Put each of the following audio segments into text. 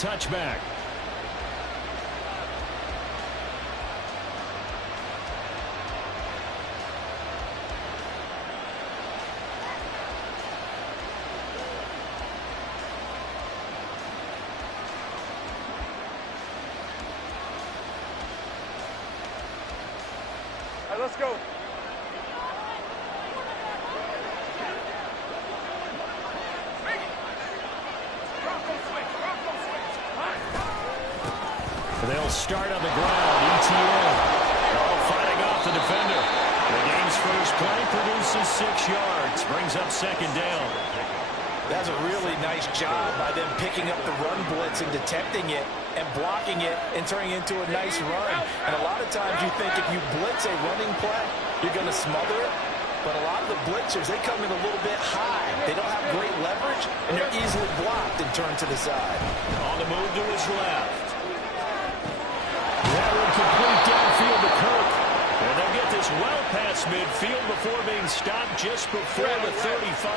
touchback. All right, let's go. They'll start on the ground. ETN. Oh, fighting off the defender. The game's first play produces 6 yards. Brings up second down. That's a really nice job by them picking up the run blitz and detecting it and blocking it and turning it into a nice run. And a lot of times you think if you blitz a running play, you're going to smother it. But a lot of the blitzers, they come in a little bit high. They don't have great leverage, and they're easily blocked and turned to the side. On the move to his left. That one complete downfield to Kirk. And they'll get this well past midfield before being stopped just before the 35.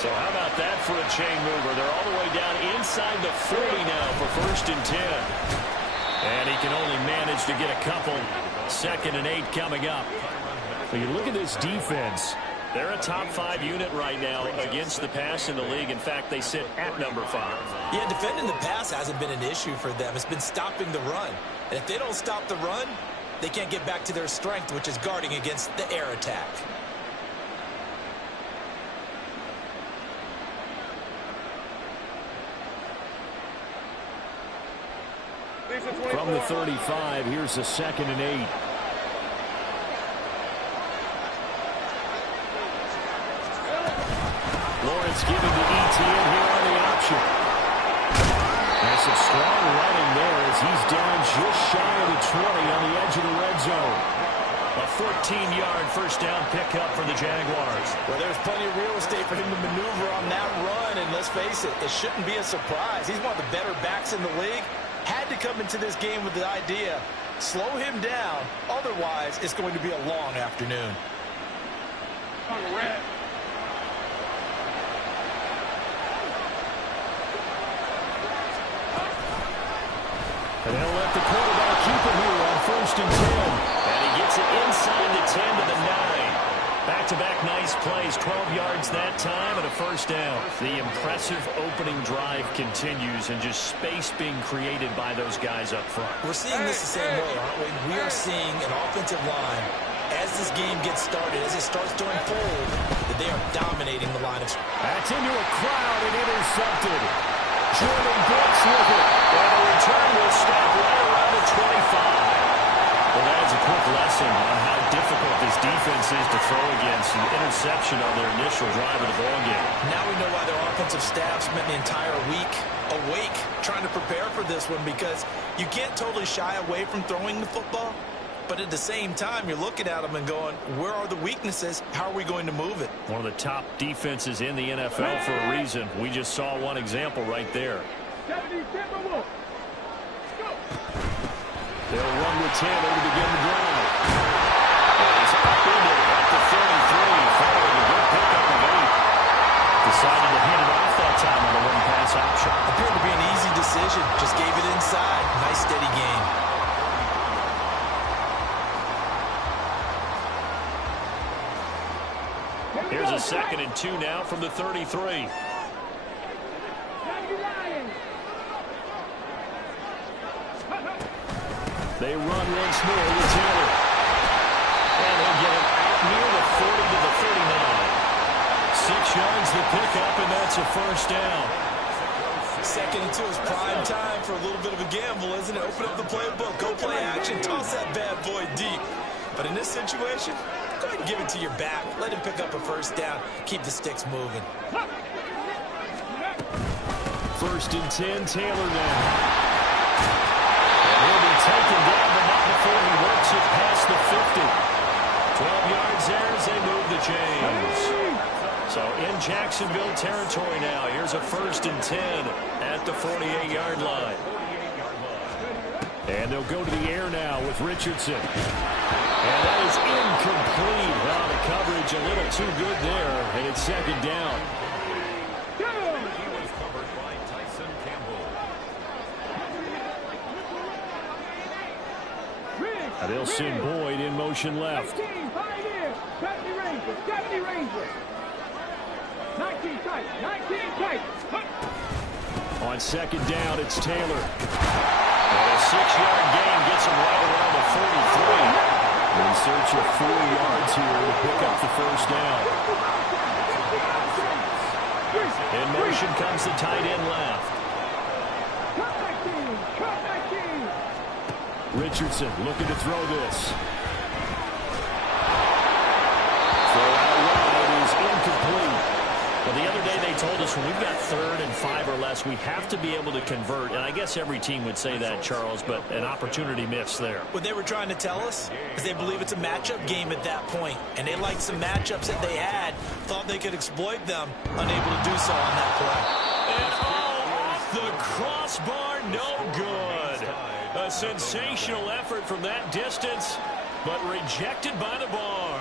So how about that for a chain mover? They're all the way down inside the 40 now for 1st and 10. And he can only manage to get a couple. 2nd and 8 coming up. When you look at this defense, they're a top 5 unit right now against the pass in the league. In fact, they sit at number 5. Yeah, defending the pass hasn't been an issue for them. It's been stopping the run. And if they don't stop the run, they can't get back to their strength, which is guarding against the air attack. From the 35, here's the 2nd and 8. Lawrence giving to ETN here on the option. That's some strong running there as he's down just shy of the 20 on the edge of the red zone. A 14-yard first down pickup for the Jaguars. Well, there's plenty of real estate for him to maneuver on that run, and let's face it, it shouldn't be a surprise. He's one of the better backs in the league. Had to come into this game with the idea, slow him down, otherwise it's going to be a long afternoon. And they'll let the quarterback keep it here on 1st and 10. And he gets it inside the 10 to the 9. Back-to-back nice plays, 12 yards that time and a first down. The impressive opening drive continues and just space being created by those guys up front. We're seeing this the same way, aren't we? We are seeing an offensive line, as this game gets started, as it starts to unfold, that they are dominating the line of scrimmage. That's into a crowd and intercepted. Jordan Brooks with it. And the return will stop right around the 25. Well, that's a quick lesson on how difficult this defense is to throw against. An interception on their initial drive of the ball game. Now we know why their offensive staff spent the entire week awake trying to prepare for this one, because you can't totally shy away from throwing the football. But at the same time, you're looking at them and going, where are the weaknesses? How are we going to move it? One of the top defenses in the NFL for a reason. We just saw one example right there. They'll run with 10 over to begin the drive. He's up into it at the 33, following a good pickup of 8. Decided to hand it off that time on the one-pass option. Appeared to be an easy decision. Just gave it inside. Nice, steady game. Here's a 2nd and 2 now from the 33. They run once more with Taylor. And they'll get it out near the 40 to the 39. 6 yards the pickup, and that's a first down. 2nd and 2 is prime time for a little bit of a gamble, isn't it? Open up the playbook, go play action, toss that bad boy deep. But in this situation, go ahead and give it to your back. Let him pick up a first down. Keep the sticks moving. 1st and 10, Taylor now. He'll be taken down, but not before he works it past the 50. 12 yards there as they move the chains. So in Jacksonville territory now. Here's a 1st and 10 at the 48-yard line. And they'll go to the air now with Richardson. And that is incomplete. Well, the coverage a little too good there, and it's 2nd down. They'll send Boyd in motion left. 19 Rangers. 19 tight. On second down, it's Taylor. And a 6-yard gain gets him right around the 43. In search of 4 yards here to pick up the first down. In motion comes the tight end left. Richardson looking to throw this. Throw out wide is incomplete. Well, the other day they told us when we've got 3rd and 5 or less, we have to be able to convert. And I guess every team would say that, Charles, but an opportunity missed there. What they were trying to tell us is they believe it's a matchup game at that point. And they liked some matchups that they had, thought they could exploit them, unable to do so on that play. And off the crossbar, no good. A sensational effort from that distance, but rejected by the bar.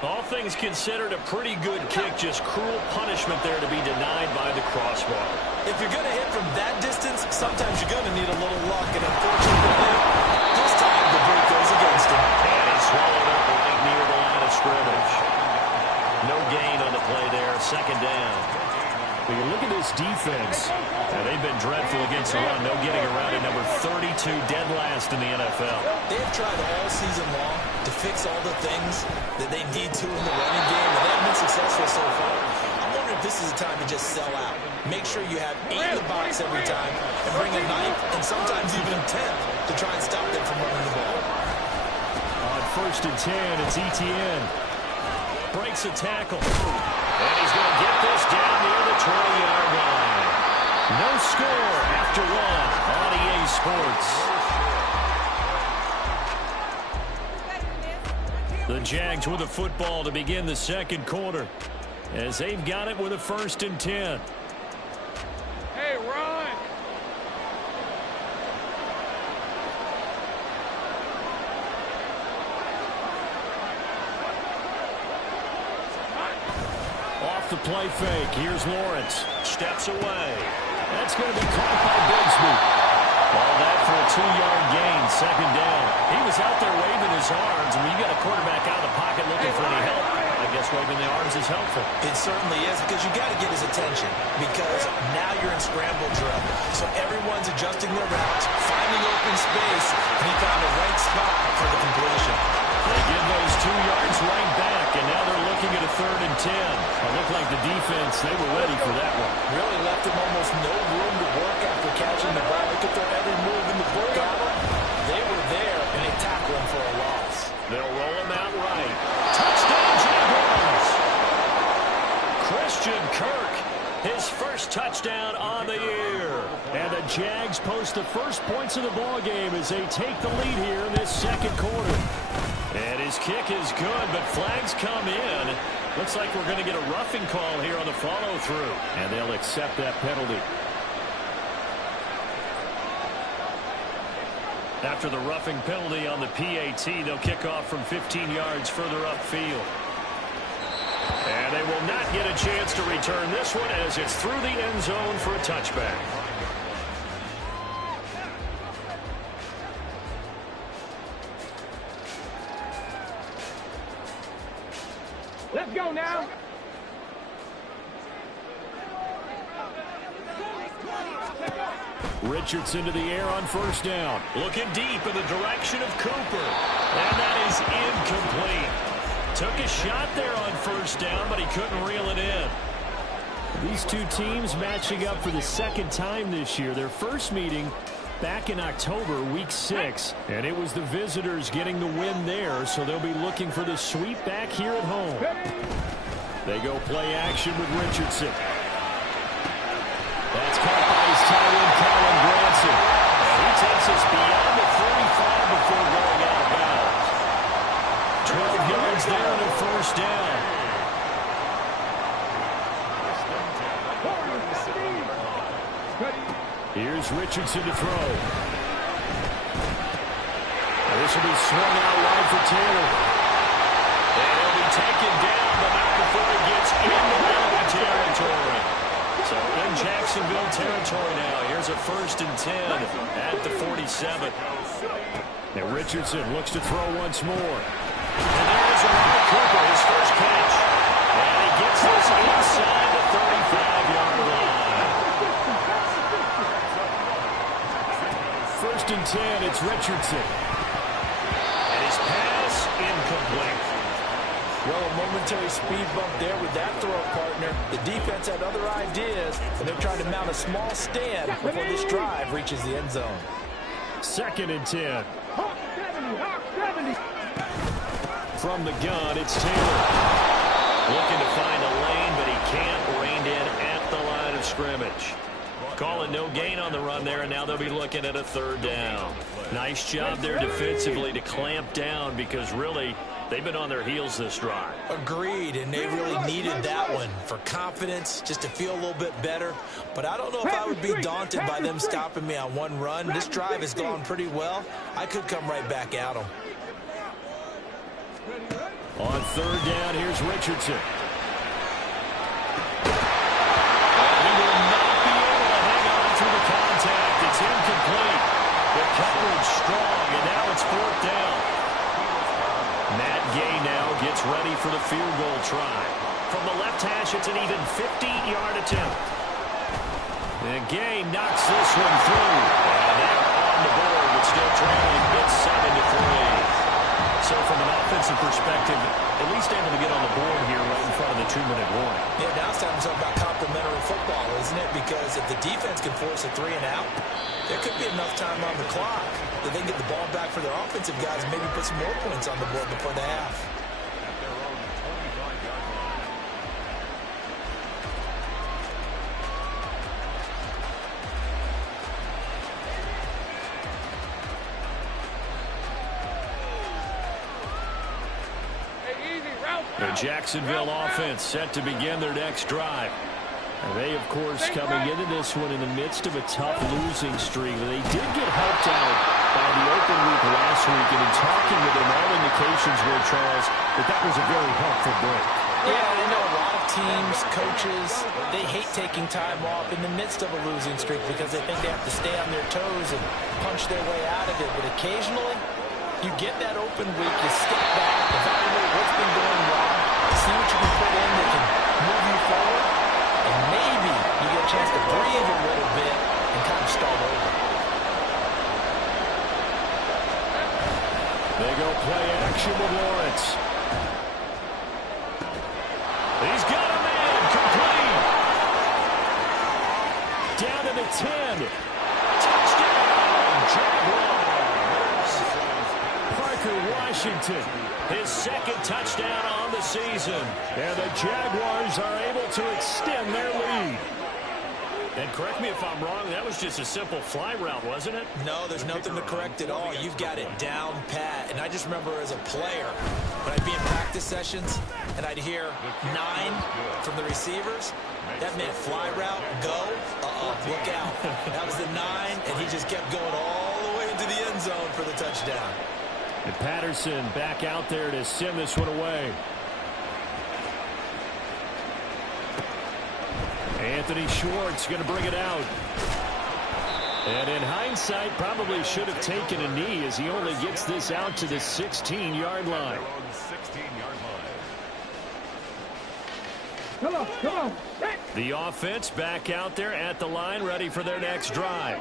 All things considered, a pretty good kick, just cruel punishment there to be denied by the crossbar. If you're going to hit from that distance, sometimes you're going to need a little luck, and unfortunately, this time the break goes against him. And he swallowed up right near the line of scrimmage. No gain on the play there, second down. When you look at this defense, they've been dreadful against the run. No getting around it. Number 32, dead last in the NFL. They've tried all season long to fix all the things that they need to in the running game, and they haven't been successful so far. I'm wondering if this is a time to just sell out. Make sure you have 8 in the box every time, and bring a 9th and sometimes even a 10th to try and stop them from running the ball. On 1st and 10, it's Etienne. Breaks a tackle. And he's going to get this down near the 20-yard line. No score after 1 on EA Sports. The Jags with a football to begin the second quarter as they've got it with a 1st and 10. Hey, run! Off the play fake. Here's Lawrence. Steps away. That's going to be caught by Bigsby. All that for a 2-yard gain, second down. He was out there waving his arms, and when you got a quarterback out of the pocket looking for any help, I guess waving the arms is helpful. It certainly is, because you got to get his attention, because now you're in scramble drill. So everyone's adjusting their routes, finding open space, and he found the right spot for the completion. They give those 2 yards right back, and now they're looking at a 3rd and 10. It looked like the defense, they were ready for that one. Really left him almost no room to work after catching the ball. They could throw every move in the book at him. They were there, and they tackled him for a loss. They'll roll him out right. Touchdown, Jaguars! Christian Kirk, his first touchdown on the year. And the Jags post the first points of the ballgame as they take the lead here in this second quarter. And his kick is good, but flags come in. Looks like we're going to get a roughing call here on the follow-through. And they'll accept that penalty. After the roughing penalty on the PAT, they'll kick off from 15 yards further upfield. And they will not get a chance to return this one as it's through the end zone for a touchback. Let's go now. Richardson to the air on 1st down. Looking deep in the direction of Cooper. And that is incomplete. Took a shot there on 1st down, but he couldn't reel it in. These two teams matching up for the 2nd time this year. Their first meeting back in October, week 6. And it was the visitors getting the win there, so they'll be looking for the sweep back here at home. They go play action with Richardson. That's caught by his tight end, Colin Granson. And he takes us beyond the 45 before going out of bounds. 12 yards there and a 1st down. Here's Richardson to throw. This will be swung out wide for Taylor. And he'll be taken down, but not before he gets into enemy territory. So So in Jacksonville territory now. Here's a 1st and 10 at the 47. Now Richardson looks to throw once more. And there's Amari Cooper, his first catch. And he gets this inside the 35-yard line. 1st and 10, it's Richardson. And his pass incomplete. Well, a momentary speed bump there with that throw, partner. The defense had other ideas, and they're trying to mount a small stand before this drive reaches the end zone. 2nd and 10. Hawk 70, Hawk 70. From the gun, it's Taylor. Looking to find a lane, but he can't. Reined in at the line of scrimmage. Call it no gain on the run there, and now they'll be looking at a 3rd down. Nice job there defensively to clamp down because really they've been on their heels this drive. Agreed, and they really needed that one for confidence, just to feel a little bit better. But I don't know if I would be daunted by them stopping me on one run. This drive has gone pretty well. I could come right back at them. On 3rd down, here's Richardson. He will not be able to hang on to the contact. It's incomplete. The coverage strong, and now it's 4th down. Matt Gay now gets ready for the field goal try. From the left hash, it's an even 50-yard attempt. And Gay knocks this one through. And they're on the board, but still trailing. It's 7-3. So from an offensive perspective, at least able to get on the board here right in front of the 2-minute warning. Yeah, now it's time to talk about complementary football, isn't it? Because if the defense can force a 3 and out, there could be enough time on the clock that they can get the ball back for their offensive guys and maybe put some more points on the board before the half. The Jacksonville offense set to begin their next drive. And they, of course, coming into this one in the midst of a tough losing streak. They did get helped out by the open week last week. And in talking with them, all indications were, Charles, that was a very helpful break. Yeah, I know a lot of teams, coaches, they hate taking time off in the midst of a losing streak because they think they have to stay on their toes and punch their way out of it. But occasionally, you get that open week, you step back, evaluate what's been going wrong, see what you can put in that can move you forward, and maybe you get a chance to breathe a little bit and kind of start over. They go play action with Lawrence. He's got a man, complete. Down to the 10. Touchdown, Jaguars. Washington, his 2nd touchdown on the season. And the Jaguars are able to extend their lead. And correct me if I'm wrong, that was just a simple fly route, wasn't it? No, there's nothing to correct at all. You've got it down pat. And I just remember as a player, when I'd be in practice sessions and I'd hear 9 from the receivers, that meant fly route, go, look out. That was the 9, and he just kept going all the way into the end zone for the touchdown. And Patterson back out there to send this one away. Anthony Schwartz going to bring it out. And in hindsight, probably should have taken a knee as he only gets this out to the 16-yard line. Come on, come on. The offense back out there at the line, ready for their next drive.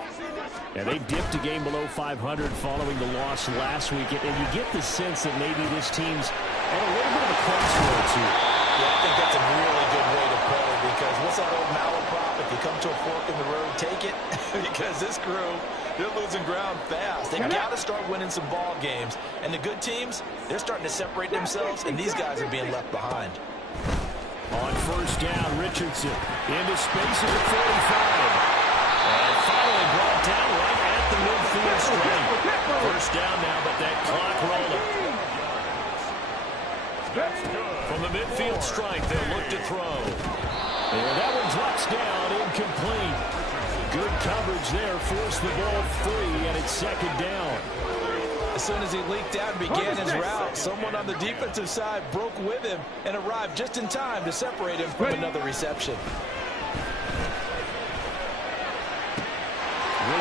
And they dipped a game below 500 following the loss last week. And you get the sense that maybe this team's at a little bit of a crossroads here. Yeah, I think that's a really good way to put it because what's that old malaprop? If you come to a fork in the road, take it. Because this crew, they're losing ground fast. They've got to start winning some ball games. And the good teams, they're starting to separate themselves, and these guys are being left behind. On 1st down, Richardson into space at the 45. And finally brought down right at the midfield stripe. 1st down now, but that clock rolling. From the midfield stripe, they'll look to throw. And that one drops down, incomplete. Good coverage there, forced the ball free, and it's 2nd down. As soon as he leaked out and began his route, someone on the defensive side broke with him and arrived just in time to separate him from another reception.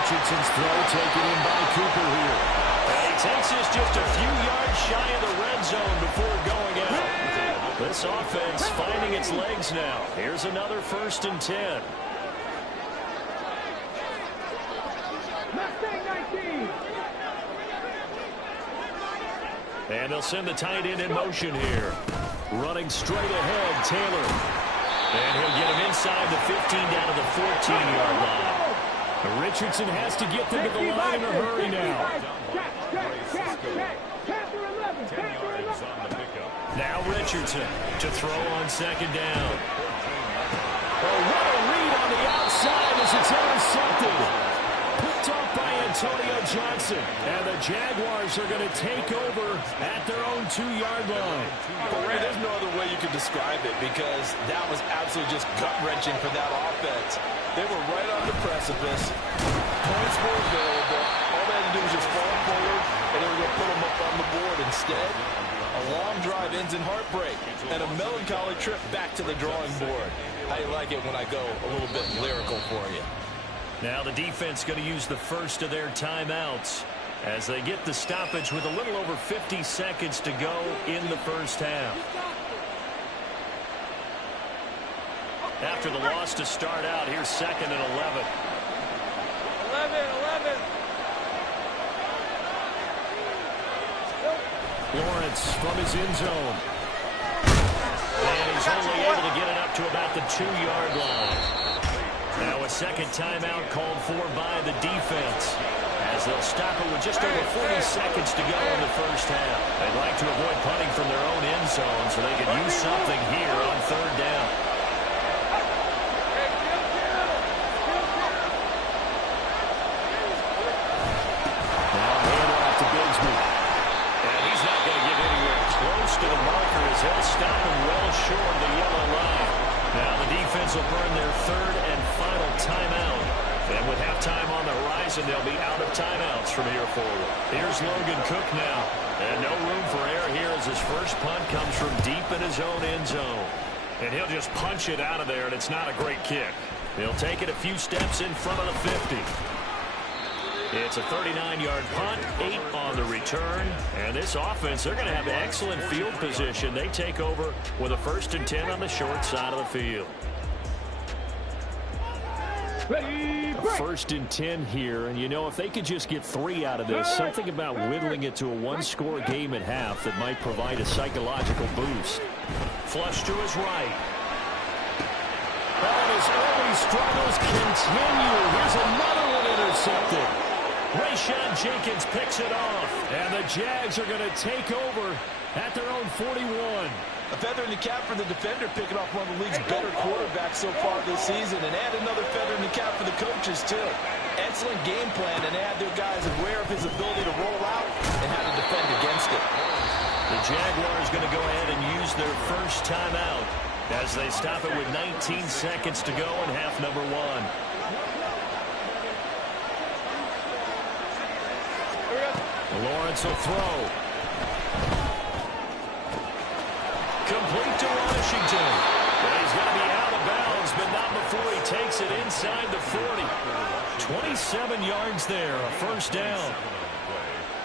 Richardson's throw taken in by Cooper here. And he takes this just a few yards shy of the red zone before going out. This offense finding its legs now. Here's another 1st and 10. And they'll send the tight end in motion here. Running straight ahead, Taylor. And he'll get him inside the 15 down to the 14-yard line. Richardson has to get them to the line in a hurry now. Now Richardson to throw on 2nd down. Oh, what a read on the outside as it's intercepted. Picked off by Antonio Johnson. And the Jaguars are going to take over at their own 2-yard line. Well, Ray, there's no other way you could describe it because that was absolutely just gut-wrenching for that offense. They were right on the precipice. Points were available. All they had to do was just fall forward, and they were going to put them up on the board. Instead, a long drive ends in heartbreak and a melancholy trip back to the drawing board. How you like it when I go a little bit lyrical for you? Now the defense going to use the first of their timeouts as they get the stoppage with a little over 50 seconds to go in the first half. After the loss to start out, here's 2nd and 11. 11. Lawrence from his end zone. And he's only able to get it up to about the 2-yard line. Now a 2nd timeout called for by the defense as they'll stop it with just over 40 seconds to go in the first half. They'd like to avoid punting from their own end zone so they could use something here on 3rd down. Now handoff to Bigsby. And he's not going to get anywhere close to the marker as he'll stop him well short of the yellow line. Now the defense will burn their 3rd and final timeout. And with halftime on the horizon, they'll be out of timeouts from here forward. Here's Logan Cook now. And no room for error here as his first punt comes from deep in his own end zone. And he'll just punch it out of there, and it's not a great kick. He'll take it a few steps in front of the 50. It's a 39-yard punt, 8 on the return. And this offense, they're going to have excellent field position. They take over with a 1st and 10 on the short side of the field. A 1st and 10 here, and you know, if they could just get 3 out of this, something about whittling it to a 1-score game at half that might provide a psychological boost. Flush to his right. And his early struggles continue. Here's another one intercepted. Rayshon Jenkins picks it off, and the Jags are going to take over at their own 41. A feather in the cap for the defender, picking off one of the league's better quarterbacks so far this season, and add another feather in the cap for the coaches, too. Excellent game plan, and add their guys aware of his ability to roll out and how to defend against it. The Jaguars going to go ahead and use their first timeout as they stop it with 19 seconds to go in half number 1. Lawrence will throw. Complete to Washington. And he's going to be out of bounds, but not before he takes it inside the 40. 27 yards there, a 1st down.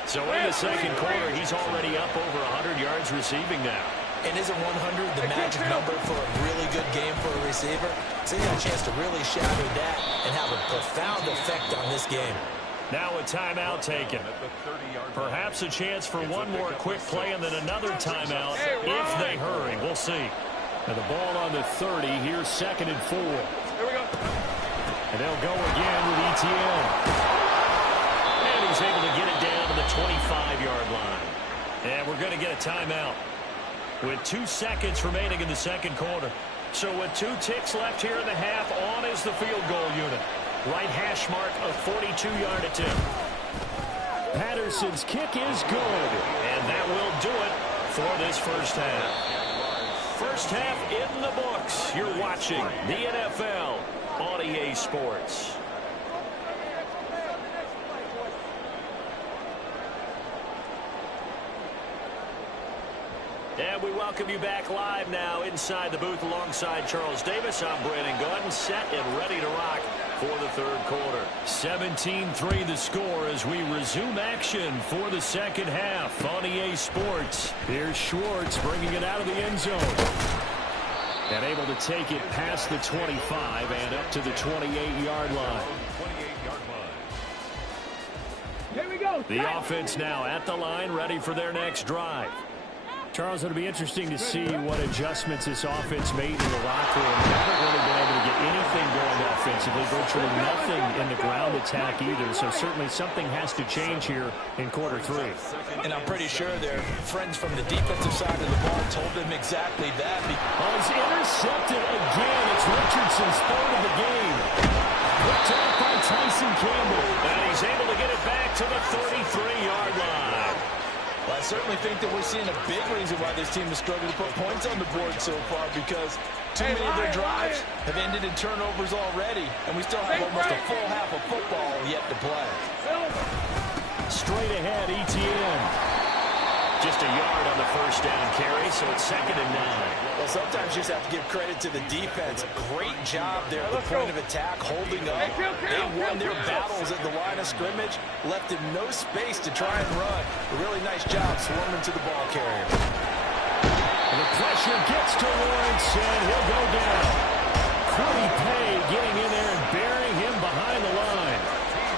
So in the second quarter, he's already up over 100 yards receiving now. And isn't 100 the magic number for a really good game for a receiver? So he got a chance to really shatter that and have a profound effect on this game. Now a timeout taken. Perhaps a chance for one more quick play and then another timeout if they hurry. We'll see. And the ball on the 30. Here's 2nd and 4. Here we go. And they'll go again with Etienne. And he's able to get it down to the 25-yard line. And we're going to get a timeout with 2 seconds remaining in the second quarter. So with 2 ticks left here in the half, on is the field goal unit. Right hash mark, a 42-yard attempt. Patterson's kick is good, and that will do it for this first half. First half in the books. You're watching the NFL on EA Sports. And we welcome you back live now inside the booth alongside Charles Davis. I'm Brandon Gordon, set and ready to rock for the third quarter. 17-3 the score as we resume action for the second half on EA Sports. Here's Schwartz bringing it out of the end zone. And able to take it past the 25 and up to the 28-yard line. Here we go. The offense now at the line, ready for their next drive. Charles, it'll be interesting to see what adjustments this offense made in the locker room. They haven't really been able to get anything going offensively, virtually nothing in the ground attack either. So certainly something has to change here in quarter three. And I'm pretty sure their friends from the defensive side of the ball told them exactly that. Oh, he's intercepted again. It's Richardson's third of the game. Picked off by Tyson Campbell. And he's able to get it back to the 33-yard line. Well, I certainly think that we're seeing a big reason why this team has struggled to put points on the board so far, because too many of their drives have ended in turnovers already, and we still have almost a full half of football yet to play. Straight ahead, ETN. Just a yard on the first down carry, so it's 2nd and 9. Well, sometimes you just have to give credit to the defense. Great job there at the point of attack, holding up. They won their battles at the line of scrimmage, left him no space to try and run. A really nice job swarming to the ball carrier. And the pressure gets to Lawrence, and he'll go down. Quiddy Pay getting in there and burying him behind the line.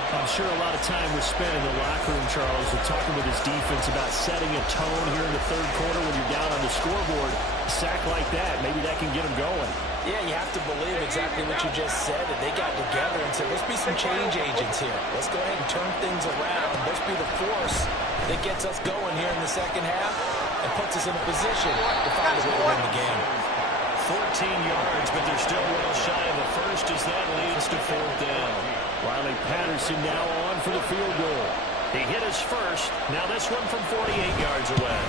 I'm sure a lot of time was spent in the locker room, Charles, with talking with his defense about setting a tone here in the third quarter when you're down on the scoreboard. A sack like that, maybe that can get him going. Yeah, you have to believe exactly what you just said, that they got together and said, let's be some change agents here. Let's go ahead and turn things around. Let's be the force that gets us going here in the second half and puts us in a position to find a way to win the game. 14 yards, but they're still well shy of the first as that leads to 4th down. Riley Patterson now on for the field goal. He hit his first. Now this one from 48 yards away.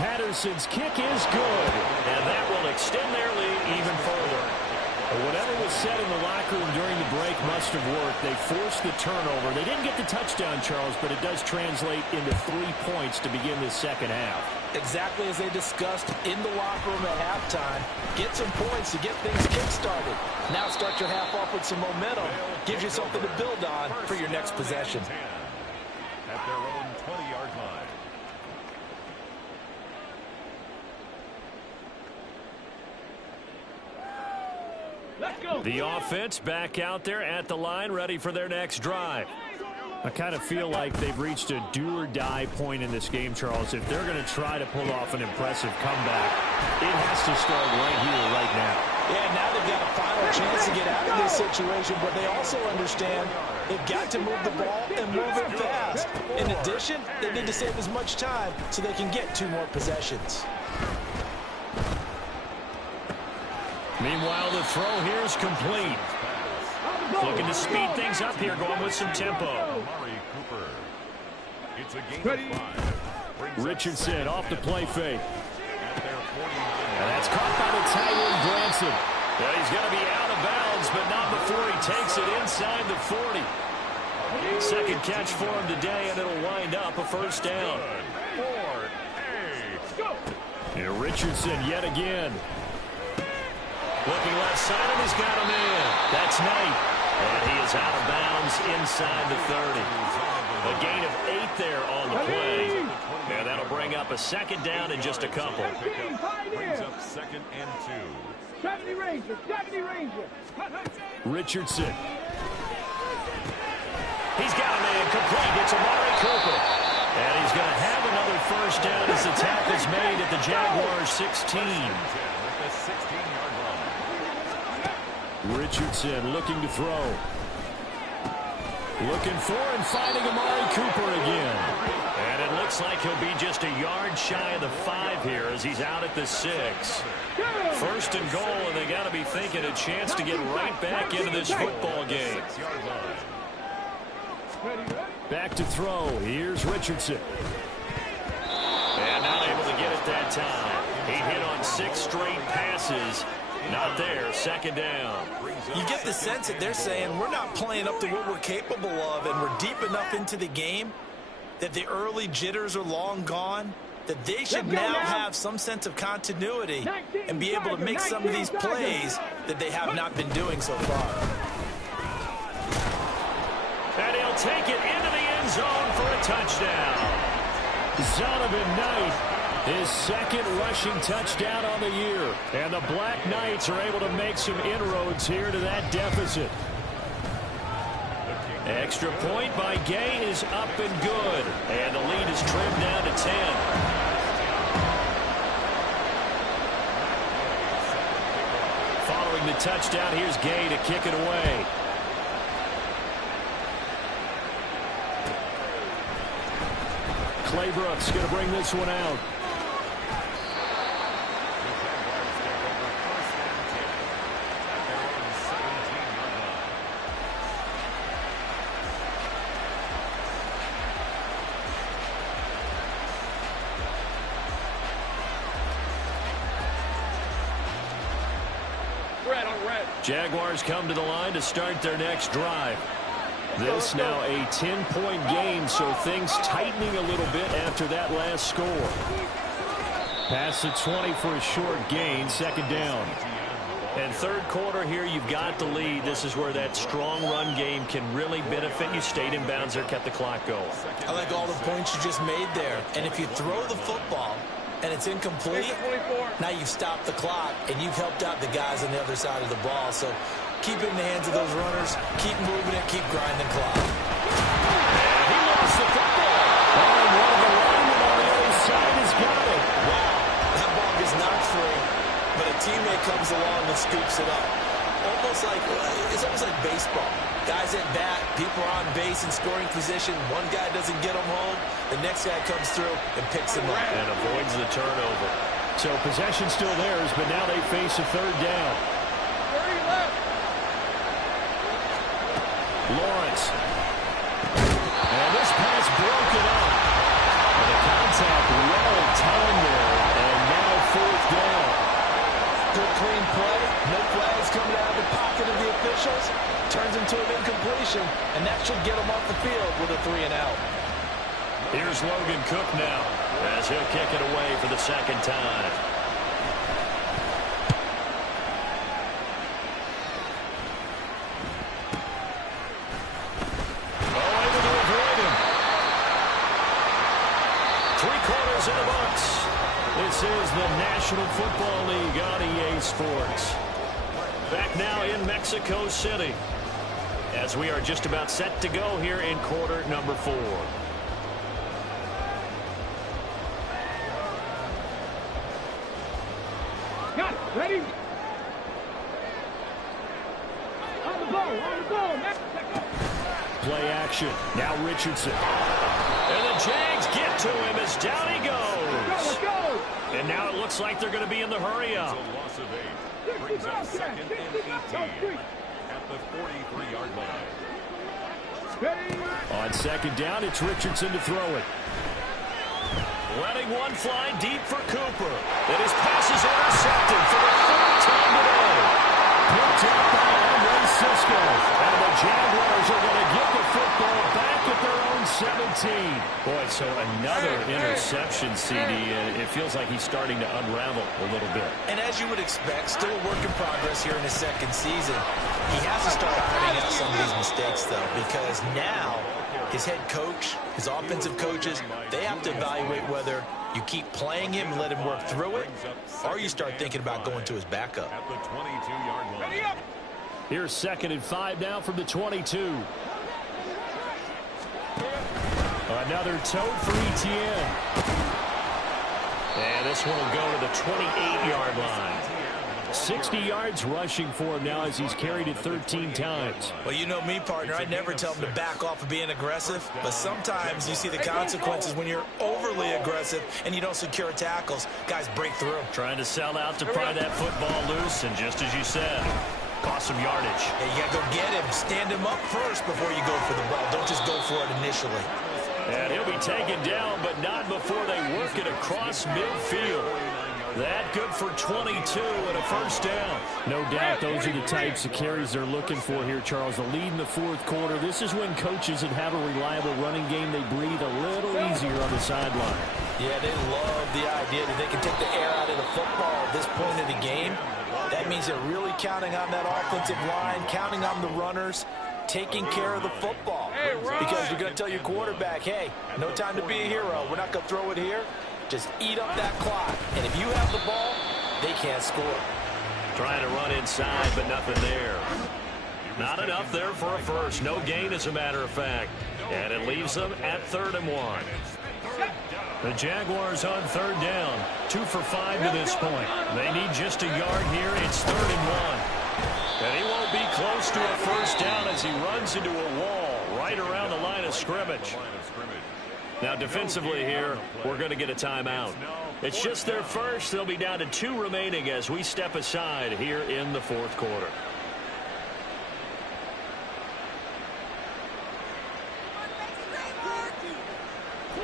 Patterson's kick is good. And that will extend their lead even further. Whatever was said in the locker room during the break must have worked. They forced the turnover. They didn't get the touchdown, Charles, but it does translate into 3 points to begin this second half. Exactly as they discussed in the locker room at halftime. Get some points to get things kick-started. Now start your half off with some momentum. Gives you something to build on for your next possession. At their own 20-yard line. Let's go. The offense back out there at the line, ready for their next drive. I kind of feel like they've reached a do-or-die point in this game, Charles. If they're going to try to pull off an impressive comeback, it has to start right here, right now. Yeah, now they've got a final chance to get out of this situation, but they also understand they've got to move the ball and move it fast. In addition, they need to save as much time so they can get 2 more possessions. Meanwhile, the throw here is complete. Looking to speed things up here, going with some tempo. It's a gain of 5. Richardson off the play fake. And that's caught by the tight end, Branson. Yeah, he's going to be out of bounds, but not before he takes it inside the 40. Second catch for him today, and it'll wind up a first down. And Richardson yet again. Looking left side, and he's got him in. That's Knight. And he is out of bounds inside the 30. A gain of 8 there on the play. And that'll bring up a second down in just a couple. Brings up 2nd and 2. 70 Ranger, 70 Ranger. Richardson. He's got him in, complete. It's Amari Cooper. And he's going to have another first down as the tackle's made at the Jaguars' 16. Richardson looking to throw. Looking for and finding Amari Cooper again. And it looks like he'll be just a yard shy of the 5 here as he's out at the 6. First and goal, and they got to be thinking a chance to get right back into this football game. Back to throw. Here's Richardson. And not able to get it that time. He hit on 6 straight passes. Not there. Second down. You get the sense that they're saying we're not playing up to what we're capable of, and we're deep enough into the game that the early jitters are long gone, that they should now have some sense of continuity and be able to make some of these plays that they have not been doing so far. will take it into the end zone for a touchdown. Zonovan Knight, his second rushing touchdown on the year. And the Black Knights are able to make some inroads here to that deficit. Extra point by Gay is up and good. And the lead is trimmed down to 10. Following the touchdown, here's Gay to kick it away. Claybrook's going to bring this one out. Jaguars come to the line to start their next drive. This now a 10-point game, so things tightening a little bit after that last score. Past the 20 for a short gain, second down. And third quarter here, you've got the lead. This is where that strong run game can really benefit you. Stayed in bounds there, kept the clock going. I like all the points you just made there. And if you throw the football and it's incomplete, now you've stopped the clock and you've helped out the guys on the other side of the ball. So keep it in the hands of those runners, keep moving it, keep grinding the clock. And he lost the football. And one of the linemen on the other side has got it. Wow, that ball is not free, but a teammate comes along and scoops it up. It's almost like baseball. Guys at bat, people are on base in scoring position. One guy doesn't get them home. The next guy comes through and picks him up. And avoids the turnover. So possession still theirs, but now they face a third down. 30 left. Lawrence. And this pass broken up. And the contact well timed there. And now fourth down. Good clean play. No flags coming out of the pocket of the officials. Turns into an incompletion, and that should get him off the field with a 3-and-out. Here's Logan Cook now as he'll kick it away for the second time. Able to avoid him. 3/4 in the books. This is the National Football League on EA Sports. Back now in Mexico City as we are just about set to go here in quarter number 4. Got it. Ready? On the ball, Max. Play action. Now Richardson. And the Jags get to him as down he Let's goes. go. And now it looks like they're going to be in the hurry up. A loss of 8 brings up second and 18 at the 43-yard line. Ready? On second down, it's Richardson to throw it. Letting one fly deep for Cooper. And his pass is intercepted for the 4th time today. Picked up by Andre Cisco. And the Jaguars are going to get the football back at their own 17. Boy, so another interception, CD. And it feels like he's starting to unravel a little bit. And as you would expect, still a work in progress here in his second season. He has to start ironing out some of these mistakes, though, because now his head coach, his offensive coaches, they have to evaluate whether you keep playing him and let him work through it, or you start thinking about going to his backup. At the 22-yard line. Ready up. Here's 2nd and 5 now from the 22. Another tote for Etienne. And this one will go to the 28-yard line. 60 yards rushing for him now as he's carried it 13 times. Well, you know me, partner. I never tell him to back off of being aggressive, but sometimes you see the consequences when you're overly aggressive and you don't secure tackles. Guys break through. Trying to sell out to pry that football loose, and just as you said, cost some yardage. Yeah, you got to go get him. Stand him up first before you go for the ball. Don't just go for it initially. And he'll be taken down, but not before they work it across midfield. That good for 22 and a first down. No doubt those are the types of carries they're looking for here, Charles. The lead in the fourth quarter. This is when coaches that have a reliable running game, they breathe a little easier on the sideline. Yeah, they love the idea that they can take the air out of the football at this point of the game. That means they're really counting on that offensive line, counting on the runners, taking care of the football. because you're going to tell your quarterback, hey, no time to be a hero. We're not going to throw it here. Just eat up that clock. And if you have the ball, they can't score. Trying to run inside, but nothing there. Not enough there for a first. No gain, as a matter of fact. And it leaves them at 3rd and 1. The Jaguars on 3rd down. 2 for 5 to this point. They need just a yard here. It's 3rd and 1. And he won't be close to a first down as he runs into a wall right around the line of scrimmage. Now, defensively here, we're going to get a timeout. It's just their first. They'll be down to 2 remaining as we step aside here in the 4th quarter.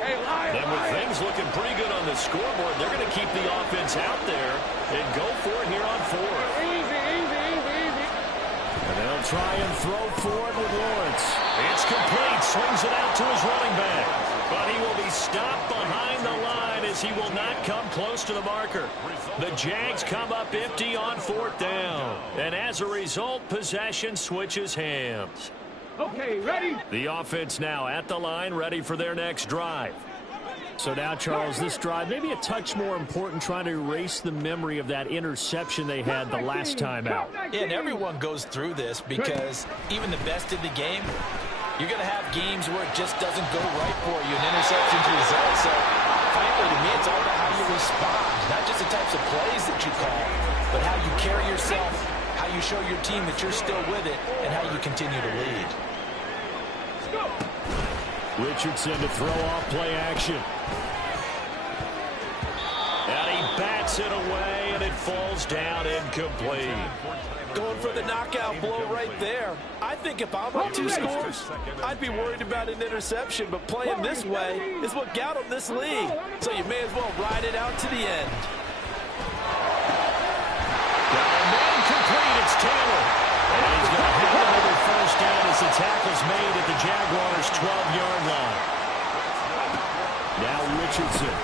And with things looking pretty good on the scoreboard, they're going to keep the offense out there and go for it here on 4th. And they'll try and throw for it with Lawrence. It's complete. Swings it out to his running back. But he will be stopped behind the line as he will not come close to the marker. The Jags come up empty on 4th down. And as a result, possession switches hands. Okay, ready? The offense now at the line, ready for their next drive. So now, Charles, this drive maybe a touch more important, trying to erase the memory of that interception they had the last time out. Yeah, and everyone goes through this because even the best in the game, you're going to have games where it just doesn't go right for you, and interceptions result. So, frankly, to me, it's all about how you respond, not just the types of plays that you call, but how you carry yourself, how you show your team that you're still with it, and how you continue to lead. Richardson to throw off play action. And he bats it away, and it falls down incomplete. Going for the knockout blow right there. I think if I'm up 2 scores, I'd be worried about an interception, but playing this way is what got him this league. So you may as well ride it out to the end. And then complete, it's Taylor. And he's going to have another first down as the tackle's made at the Jaguars' 12-yard line. Now Richardson.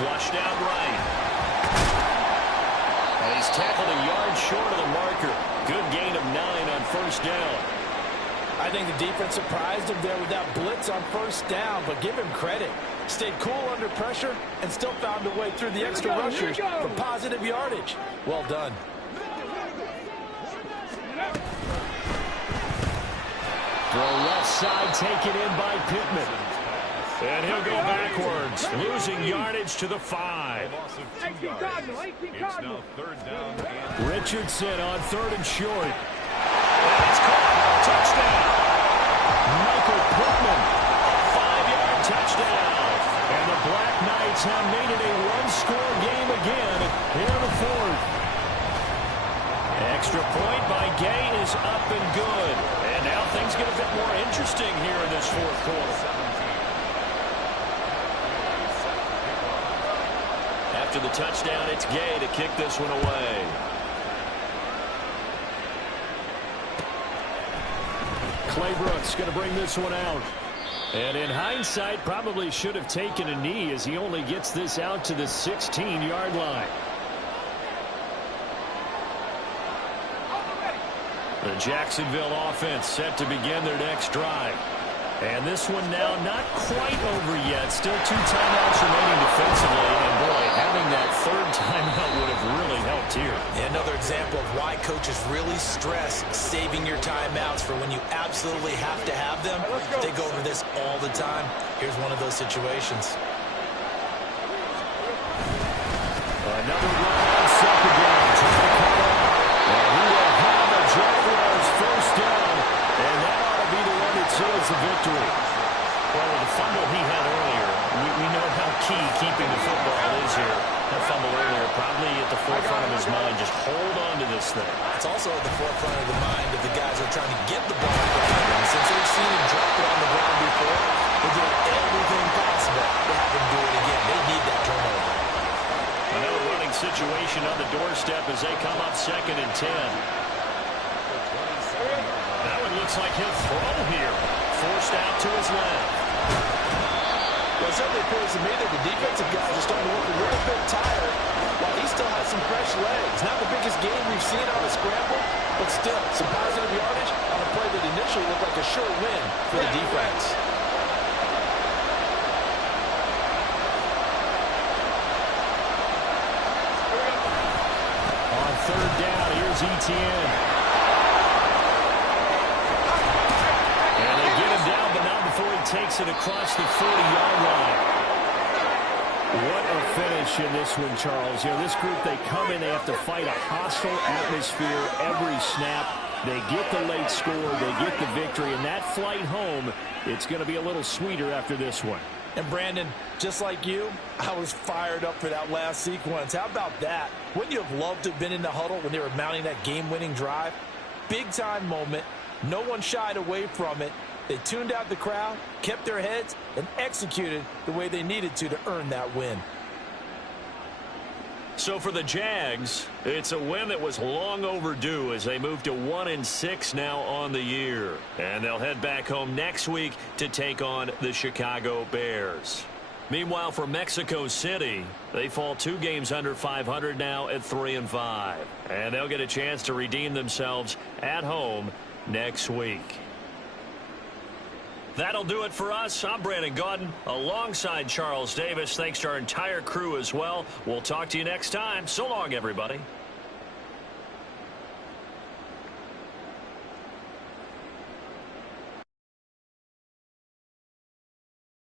Flushed out right. And he's tackled a yard short of the marker. Good gain of 9 on first down. I think the defense surprised him there with that blitz on first down, but give him credit. Stayed cool under pressure and still found a way through the extra rushers for positive yardage. Well done. Throw left side taken in by Pittman. And he'll go backwards, losing yardage to the 5. It's now 3rd down. Richardson on 3rd and short. And it's caught. Touchdown. Michael Pittman, a 5-yard touchdown. And the Black Knights have made it a one-score game again here in the 4th. Extra point by Gay is up and good. And now things get a bit more interesting here in this 4th quarter. After the touchdown, it's Gay to kick this one away. Clay Brooks going to bring this one out. And in hindsight, probably should have taken a knee as he only gets this out to the 16-yard line. The Jacksonville offense set to begin their next drive. And this one now not quite over yet. Still 2 timeouts remaining defensively. And boy, having that 3rd timeout would have really helped here. Yeah, another example of why coaches really stress saving your timeouts for when you absolutely have to have them. They go over this all the time. Here's one of those situations. Another run on 2nd down. And he will have a Jaguars first down. And that ought to be the one that seals the victory. Well, with the fumble he had earlier, we know how key keeping the football is here. That fumble earlier probably at the forefront of his mind. Just hold on to this thing. It's also at the forefront of the mind of the guys who are trying to get the ball behind him. Since they've seen him drop it on the ground before, they're doing everything possible to have him do it again. They need that turnover. Another running situation on the doorstep as they come up 2nd and 10. That one looks like he'll throw here. Forced out to his left. Well, certainly appears to me that the defensive guys are starting to look a little bit tired while he still has some fresh legs. Not the biggest game we've seen on a scramble, but still some positive yardage on a play that initially looked like a sure win for the defense. On third down, here's Etienne. And they get him down, but not before he takes it across the 40-yard line. What a finish in this one, Charles. You know, this group, they come in, they have to fight a hostile atmosphere every snap. They get the late score, they get the victory, and that flight home, it's going to be a little sweeter after this one. And Brandon, just like you, I was fired up for that last sequence. How about that? Wouldn't you have loved to have been in the huddle when they were mounting that game-winning drive? Big-time moment. No one shied away from it. They tuned out the crowd, kept their heads, and executed the way they needed to earn that win. So for the Jags, it's a win that was long overdue as they move to 1-6 now on the year. And they'll head back home next week to take on the Chicago Bears. Meanwhile, for Mexico City, they fall 2 games under 500 now at 3-5. And they'll get a chance to redeem themselves at home next week. That'll do it for us. I'm Brandon Gaudin alongside Charles Davis. Thanks to our entire crew as well. We'll talk to you next time. So long, everybody.